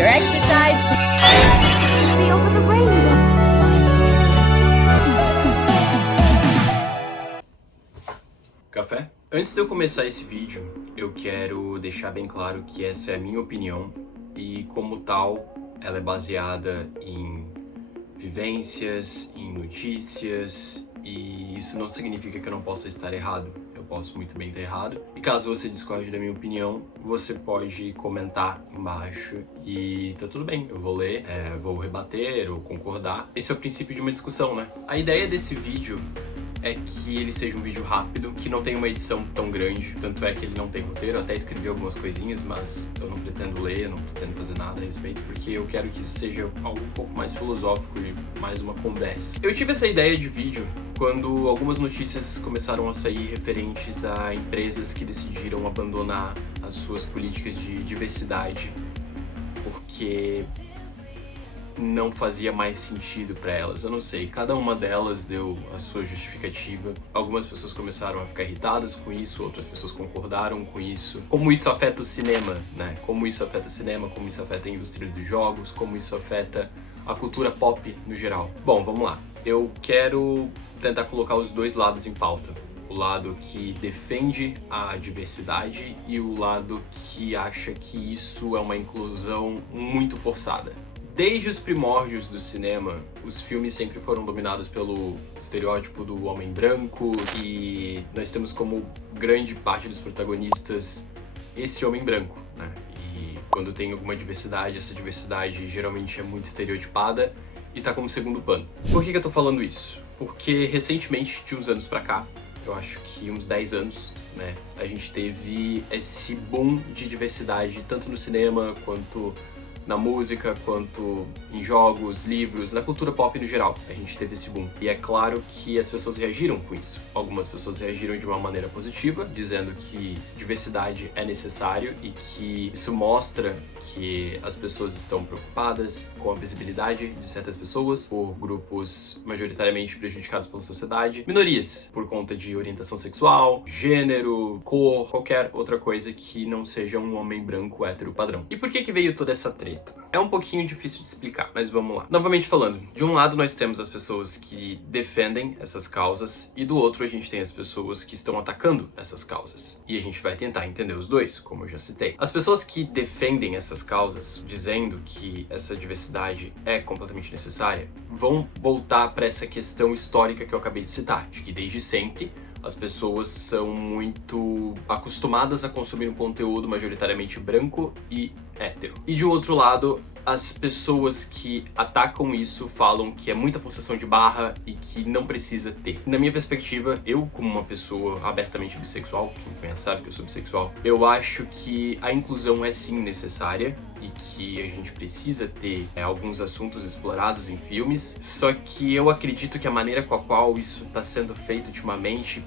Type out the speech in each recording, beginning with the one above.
your exercise. Over the rainbow. Café? Antes de eu começar esse vídeo, eu quero deixar bem claro que essa é a minha opinião e, como tal, ela é baseada em vivências, em notícias, e isso não significa que eu não possa estar errado. Eu posso muito bem estar errado. E caso você discorde da minha opinião, você pode comentar embaixo e tá tudo bem. Eu vou ler, vou rebater ou concordar. Esse é o princípio de uma discussão, né? A ideia desse vídeo é que ele seja um vídeo rápido, que não tenha uma edição tão grande, tanto é que ele não tem roteiro, eu até escrevi algumas coisinhas, mas eu não pretendo ler, não pretendo fazer nada a respeito, porque eu quero que isso seja algo um pouco mais filosófico e mais uma conversa. Eu tive essa ideia de vídeo quando algumas notícias começaram a sair referentes a empresas que decidiram abandonar as suas políticas de diversidade, porque não fazia mais sentido para elas. Eu não sei, cada uma delas deu a sua justificativa. Algumas pessoas começaram a ficar irritadas com isso, outras pessoas concordaram com isso. Como isso afeta o cinema, né? Como isso afeta o cinema, como isso afeta a indústria dos jogos, como isso afeta a cultura pop no geral. Bom, vamos lá. Eu quero tentar colocar os dois lados em pauta. O lado que defende a diversidade e o lado que acha que isso é uma inclusão muito forçada. Desde os primórdios do cinema, os filmes sempre foram dominados pelo estereótipo do homem branco e nós temos como grande parte dos protagonistas esse homem branco, né? E quando tem alguma diversidade, essa diversidade geralmente é muito estereotipada e tá como segundo plano. Por que eu tô falando isso? Porque recentemente, de uns anos pra cá, eu acho que uns 10 anos, né, a gente teve esse boom de diversidade tanto no cinema quanto na música, quanto em jogos, livros, na cultura pop no geral. A gente teve esse boom. E é claro que as pessoas reagiram com isso. Algumas pessoas reagiram de uma maneira positiva, dizendo que diversidade é necessário e que isso mostra que as pessoas estão preocupadas com a visibilidade de certas pessoas, por grupos majoritariamente prejudicados pela sociedade, minorias, por conta de orientação sexual, gênero, cor, qualquer outra coisa que não seja um homem branco hétero padrão. E por que veio toda essa treta? É um pouquinho difícil de explicar, mas vamos lá. Novamente falando, de um lado nós temos as pessoas que defendem essas causas e do outro a gente tem as pessoas que estão atacando essas causas. E a gente vai tentar entender os dois, como eu já citei. As pessoas que defendem essas causas, dizendo que essa diversidade é completamente necessária, vão voltar para essa questão histórica que eu acabei de citar, de que desde sempre as pessoas são muito acostumadas a consumir um conteúdo majoritariamente branco e hétero. E de um outro lado, as pessoas que atacam isso falam que é muita forçação de barra e que não precisa ter. Na minha perspectiva, eu como uma pessoa abertamente bissexual, quem me conhece sabe que eu sou bissexual, eu acho que a inclusão é sim necessária e que a gente precisa ter alguns assuntos explorados em filmes, só que eu acredito que a maneira com a qual isso está sendo feito ultimamente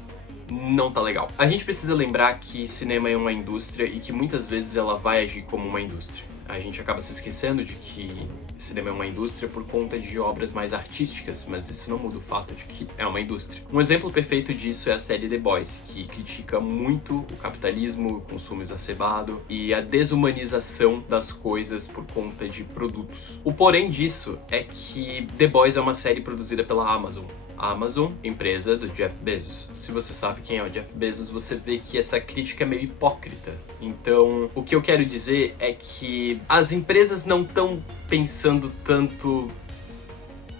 não tá legal. A gente precisa lembrar que cinema é uma indústria e que muitas vezes ela vai agir como uma indústria. A gente acaba se esquecendo de que cinema é uma indústria por conta de obras mais artísticas, mas isso não muda o fato de que é uma indústria. Um exemplo perfeito disso é a série The Boys, que critica muito o capitalismo, o consumo exacerbado e a desumanização das coisas por conta de produtos. O porém disso é que The Boys é uma série produzida pela Amazon. A Amazon, empresa do Jeff Bezos. Se você sabe quem é o Jeff Bezos, você vê que essa crítica é meio hipócrita. Então, o que eu quero dizer é que as empresas não estão pensando tanto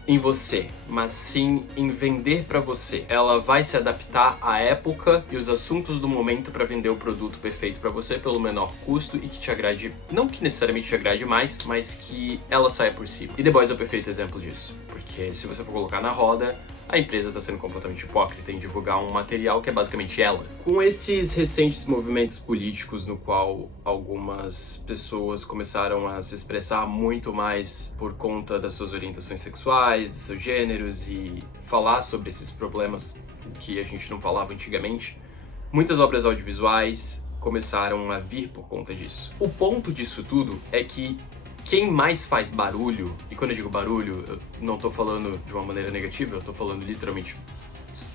em você, mas sim em vender para você. Ela vai se adaptar à época e os assuntos do momento para vender o produto perfeito para você pelo menor custo e que te agrade, não que necessariamente te agrade mais, mas que ela saia por cima. E The Boys é o perfeito exemplo disso, porque se você for colocar na roda, a empresa está sendo completamente hipócrita em divulgar um material que é basicamente ela. Com esses recentes movimentos políticos no qual algumas pessoas começaram a se expressar muito mais por conta das suas orientações sexuais, dos seus gêneros e falar sobre esses problemas que a gente não falava antigamente, muitas obras audiovisuais começaram a vir por conta disso. O ponto disso tudo é que quem mais faz barulho, e quando eu digo barulho, eu não tô falando de uma maneira negativa, eu tô falando literalmente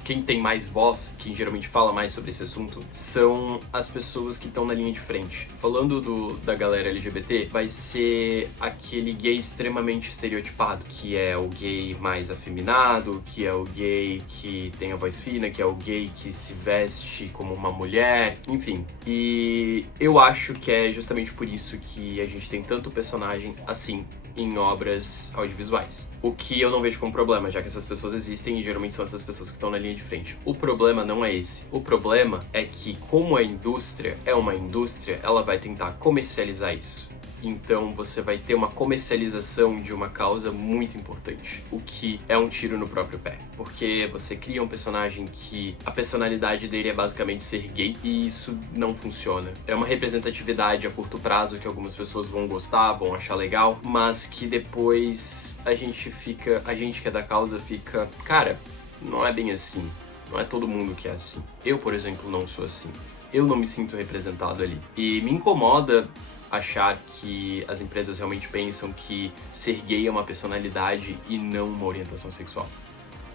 quem tem mais voz, quem geralmente fala mais sobre esse assunto, são as pessoas que estão na linha de frente. Falando da galera LGBT, vai ser aquele gay extremamente estereotipado, que é o gay mais afeminado, que é o gay que tem a voz fina, que é o gay que se veste como uma mulher, enfim. E eu acho que é justamente por isso que a gente tem tanto personagem assim em obras audiovisuais. O que eu não vejo como problema, já que essas pessoas existem e geralmente são essas pessoas que estão na linha de frente. O problema não é esse. O problema é que, como a indústria é uma indústria, ela vai tentar comercializar isso. Então você vai ter uma comercialização de uma causa muito importante, o que é um tiro no próprio pé, porque você cria um personagem que a personalidade dele é basicamente ser gay e isso não funciona. É uma representatividade a curto prazo que algumas pessoas vão gostar, vão achar legal, mas que depois a gente que é da causa fica, cara, não é bem assim, não é todo mundo que é assim. Eu, por exemplo, não sou assim. Eu não me sinto representado ali. E me incomoda achar que as empresas realmente pensam que ser gay é uma personalidade e não uma orientação sexual.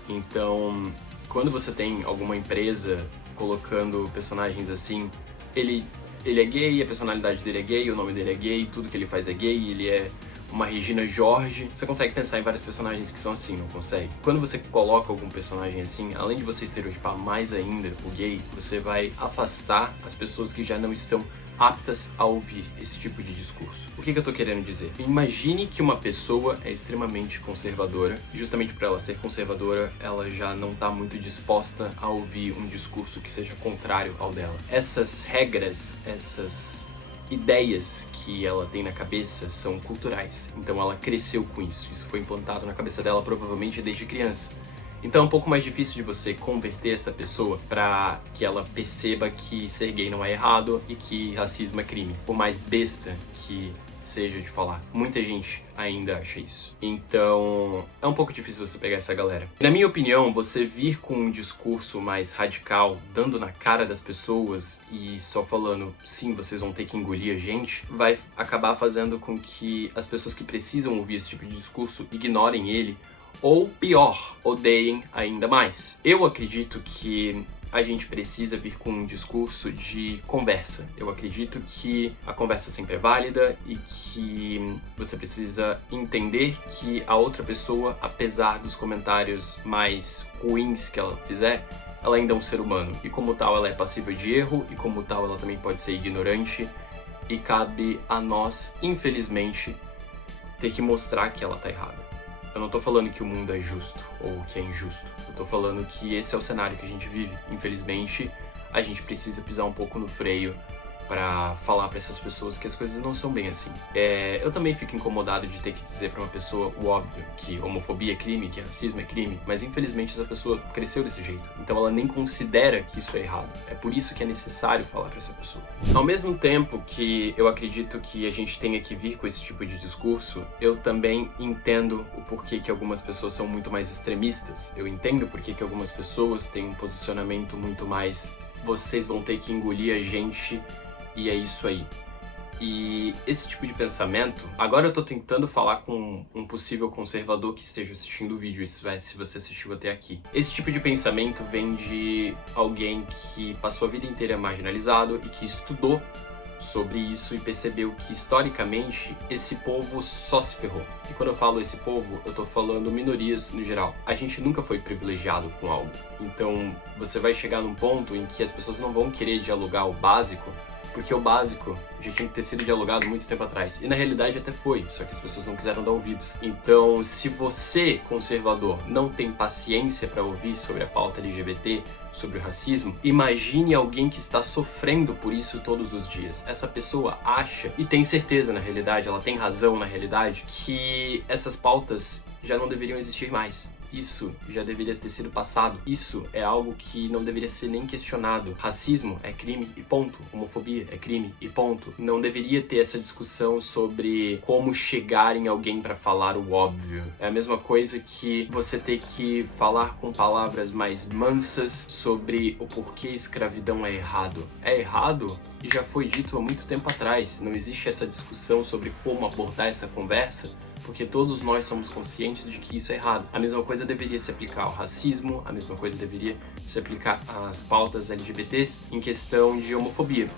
Então, quando você tem alguma empresa colocando personagens assim, ele é gay, a personalidade dele é gay, o nome dele é gay, tudo que ele faz é gay, ele é uma Regina George, você consegue pensar em vários personagens que são assim, não consegue? Quando você coloca algum personagem assim, além de você estereotipar mais ainda o gay, você vai afastar as pessoas que já não estão aptas a ouvir esse tipo de discurso. O que eu tô querendo dizer? Imagine que uma pessoa é extremamente conservadora e justamente por ela ser conservadora, ela já não tá muito disposta a ouvir um discurso que seja contrário ao dela. Essas regras, essas ideias que ela tem na cabeça são culturais. Então ela cresceu com isso. Isso foi implantado na cabeça dela provavelmente desde criança. Então é um pouco mais difícil de você converter essa pessoa para que ela perceba que ser gay não é errado e que racismo é crime. Por mais besta que seja de falar, muita gente ainda acha isso. Então é um pouco difícil você pegar essa galera. Na minha opinião, você vir com um discurso mais radical, dando na cara das pessoas e só falando, sim, vocês vão ter que engolir a gente, vai acabar fazendo com que as pessoas que precisam ouvir esse tipo de discurso ignorem ele, ou pior, odeiem ainda mais. Eu acredito que a gente precisa vir com um discurso de conversa. Eu acredito que a conversa sempre é válida e que você precisa entender que a outra pessoa, apesar dos comentários mais ruins que ela fizer, ela ainda é um ser humano. E como tal, ela é passível de erro e como tal, ela também pode ser ignorante. E cabe a nós, infelizmente, ter que mostrar que ela tá errada. Eu não tô falando que o mundo é justo ou que é injusto. Eu tô falando que esse é o cenário que a gente vive. Infelizmente, a gente precisa pisar um pouco no freio pra falar pra essas pessoas que as coisas não são bem assim. Eu também fico incomodado de ter que dizer pra uma pessoa o óbvio, que homofobia é crime, que racismo é crime, mas infelizmente essa pessoa cresceu desse jeito. Então ela nem considera que isso é errado. É por isso que é necessário falar pra essa pessoa. Ao mesmo tempo que eu acredito que a gente tenha que vir com esse tipo de discurso, eu também entendo o porquê que algumas pessoas são muito mais extremistas. Eu entendo porquê que algumas pessoas têm um posicionamento muito mais vocês vão ter que engolir a gente e é isso aí. E esse tipo de pensamento, agora eu tô tentando falar com um possível conservador que esteja assistindo o vídeo, se você assistiu até aqui. Esse tipo de pensamento vem de alguém que passou a vida inteira marginalizado e que estudou sobre isso e percebeu que historicamente esse povo só se ferrou. E quando eu falo esse povo, eu tô falando minorias no geral. A gente nunca foi privilegiado com algo. Então você vai chegar num ponto em que as pessoas não vão querer dialogar o básico, porque o básico já tinha que ter sido dialogado muito tempo atrás. E na realidade até foi, só que as pessoas não quiseram dar ouvidos. Então, se você, conservador, não tem paciência para ouvir sobre a pauta LGBT, sobre o racismo, imagine alguém que está sofrendo por isso todos os dias. Essa pessoa acha, e tem certeza na realidade, ela tem razão na realidade, que essas pautas já não deveriam existir mais. Isso já deveria ter sido passado. Isso é algo que não deveria ser nem questionado. Racismo é crime e ponto. Homofobia é crime e ponto. Não deveria ter essa discussão sobre como chegar em alguém para falar o óbvio. É a mesma coisa que você ter que falar com palavras mais mansas sobre o porquê escravidão é errado. É errado? E já foi dito há muito tempo atrás. Não existe essa discussão sobre como abordar essa conversa porque todos nós somos conscientes de que isso é errado. A mesma coisa deveria se aplicar ao racismo, a mesma coisa deveria se aplicar às pautas LGBTs em questão de homofobia.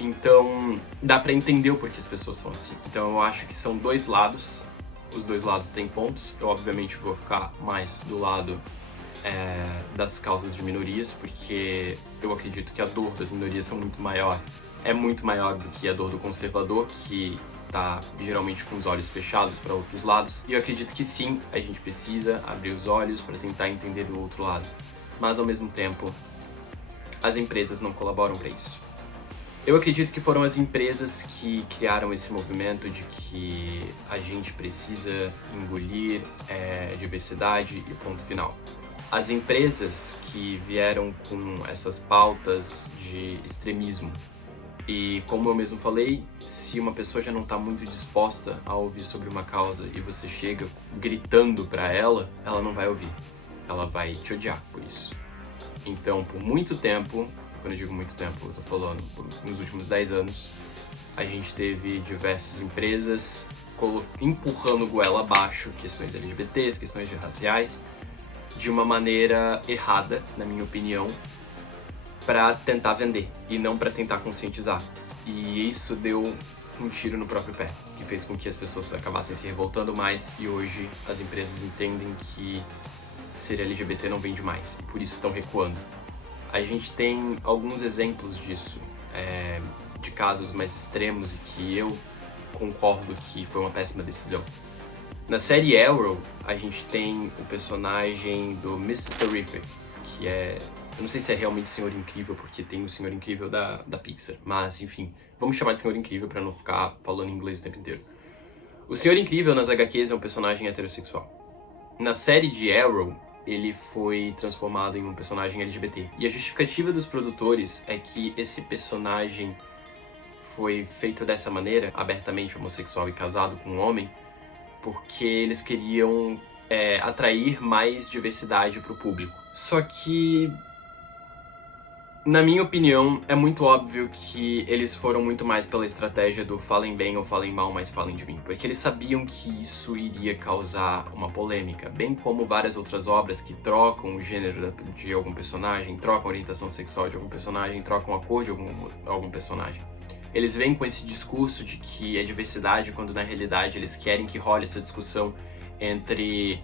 Então, dá pra entender o porquê as pessoas são assim. Então, eu acho que são dois lados, os dois lados têm pontos. Eu, obviamente, vou ficar mais do lado das causas de minorias, porque eu acredito que a dor das minorias é muito maior do que a dor do conservador, que tá geralmente com os olhos fechados para outros lados. E eu acredito que sim, a gente precisa abrir os olhos para tentar entender do outro lado. Mas, ao mesmo tempo, as empresas não colaboram para isso. Eu acredito que foram as empresas que criaram esse movimento de que a gente precisa engolir diversidade e ponto final. As empresas que vieram com essas pautas de extremismo. E como eu mesmo falei, se uma pessoa já não está muito disposta a ouvir sobre uma causa e você chega gritando para ela não vai ouvir. Ela vai te odiar por isso. Então, por muito tempo, quando eu digo muito tempo, eu tô falando nos últimos 10 anos, a gente teve diversas empresas empurrando goela abaixo questões LGBTs, questões raciais, de uma maneira errada, na minha opinião, para tentar vender e não para tentar conscientizar. E isso deu um tiro no próprio pé, que fez com que as pessoas acabassem se revoltando mais e hoje as empresas entendem que ser LGBT não vende mais e por isso estão recuando. A gente tem alguns exemplos disso, de casos mais extremos e que eu concordo que foi uma péssima decisão. Na série Arrow, a gente tem o personagem do Mr. Terrific, que eu não sei se é realmente Senhor Incrível, porque tem o Senhor Incrível da Pixar, mas enfim, vamos chamar de Senhor Incrível para não ficar falando inglês o tempo inteiro. O Senhor Incrível nas HQs é um personagem heterossexual. Na série de Arrow, ele foi transformado em um personagem LGBT. E a justificativa dos produtores é que esse personagem foi feito dessa maneira, abertamente homossexual e casado com um homem, porque eles queriam atrair mais diversidade para o público. Só que, na minha opinião, é muito óbvio que eles foram muito mais pela estratégia do falem bem ou falem mal, mas falem de mim. Porque eles sabiam que isso iria causar uma polêmica, bem como várias outras obras que trocam o gênero de algum personagem, trocam a orientação sexual de algum personagem, trocam a cor de algum personagem. Eles vêm com esse discurso de que é diversidade, quando na realidade eles querem que role essa discussão entre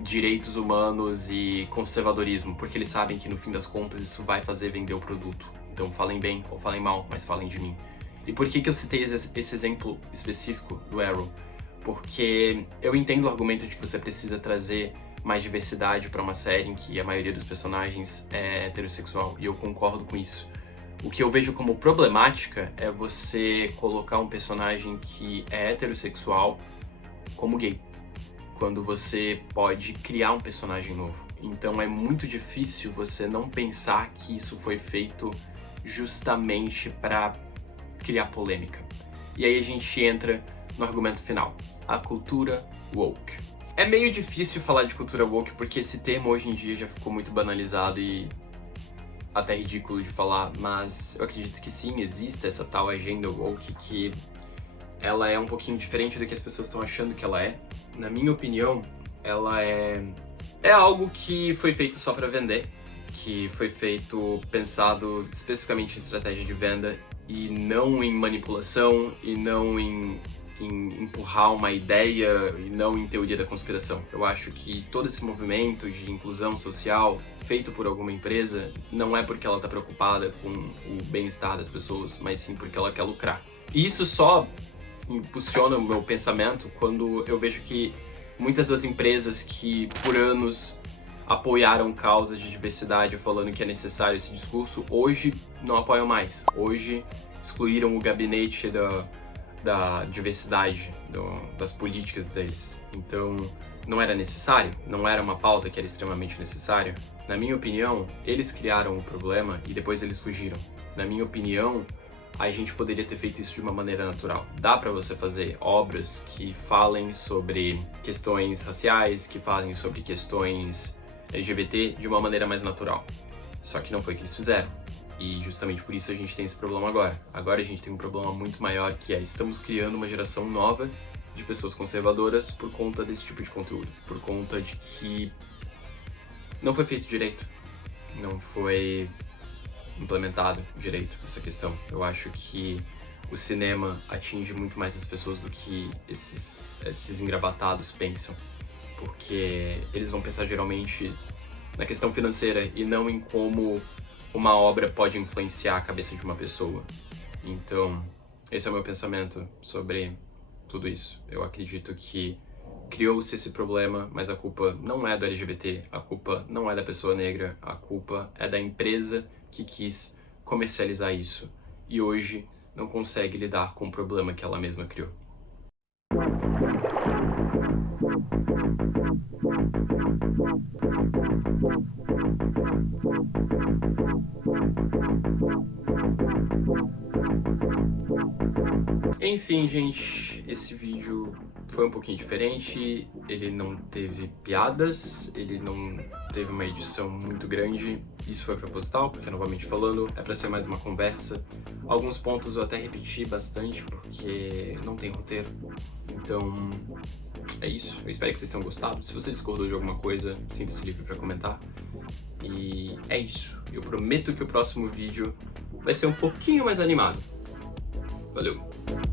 direitos humanos e conservadorismo, porque eles sabem que no fim das contas isso vai fazer vender o produto. Então falem bem ou falem mal, mas falem de mim. E por que eu citei esse exemplo específico do Arrow? Porque eu entendo o argumento de que você precisa trazer mais diversidade para uma série em que a maioria dos personagens é heterossexual, e eu concordo com isso. O que eu vejo como problemática é você colocar um personagem que é heterossexual como gay, quando você pode criar um personagem novo. Então é muito difícil você não pensar que isso foi feito justamente para criar polêmica. E aí a gente entra no argumento final, a cultura woke. É meio difícil falar de cultura woke porque esse termo hoje em dia já ficou muito banalizado e até ridículo de falar, mas eu acredito que sim, existe essa tal agenda woke que ela é um pouquinho diferente do que as pessoas estão achando que ela é. Na minha opinião, ela é algo que foi feito só para vender, que foi feito pensado especificamente em estratégia de venda e não em manipulação e não em empurrar uma ideia e não em teoria da conspiração. Eu acho que todo esse movimento de inclusão social feito por alguma empresa não é porque ela está preocupada com o bem-estar das pessoas, mas sim porque ela quer lucrar. E isso só impulsiona o meu pensamento quando eu vejo que muitas das empresas que por anos apoiaram causas de diversidade falando que é necessário esse discurso, hoje não apoiam mais. Hoje excluíram o gabinete da diversidade das políticas deles. Então não era necessário, não era uma pauta que era extremamente necessária. Na minha opinião, eles criaram o problema e depois eles fugiram. Na minha opinião, a gente poderia ter feito isso de uma maneira natural. Dá pra você fazer obras que falem sobre questões raciais, que falem sobre questões LGBT de uma maneira mais natural. Só que não foi o que eles fizeram. E justamente por isso a gente tem esse problema agora. Agora a gente tem um problema muito maior, que é estamos criando uma geração nova de pessoas conservadoras por conta desse tipo de conteúdo, por conta de que não foi feito direito, não foi implementado direito essa questão. Eu acho que o cinema atinge muito mais as pessoas do que esses engravatados pensam, porque eles vão pensar geralmente na questão financeira e não em como uma obra pode influenciar a cabeça de uma pessoa. Então, esse é o meu pensamento sobre tudo isso. Eu acredito que criou-se esse problema, mas a culpa não é do LGBT, a culpa não é da pessoa negra, a culpa é da empresa que quis comercializar isso e hoje não consegue lidar com o problema que ela mesma criou. Enfim, gente, esse vídeo foi um pouquinho diferente, ele não teve piadas, ele não teve uma edição muito grande, isso foi proposital, porque, novamente falando, é pra ser mais uma conversa. Alguns pontos eu até repeti bastante, porque não tem roteiro, então é isso. Eu espero que vocês tenham gostado. Se você discordou de alguma coisa, sinta-se livre pra comentar. E é isso, eu prometo que o próximo vídeo vai ser um pouquinho mais animado. Valeu!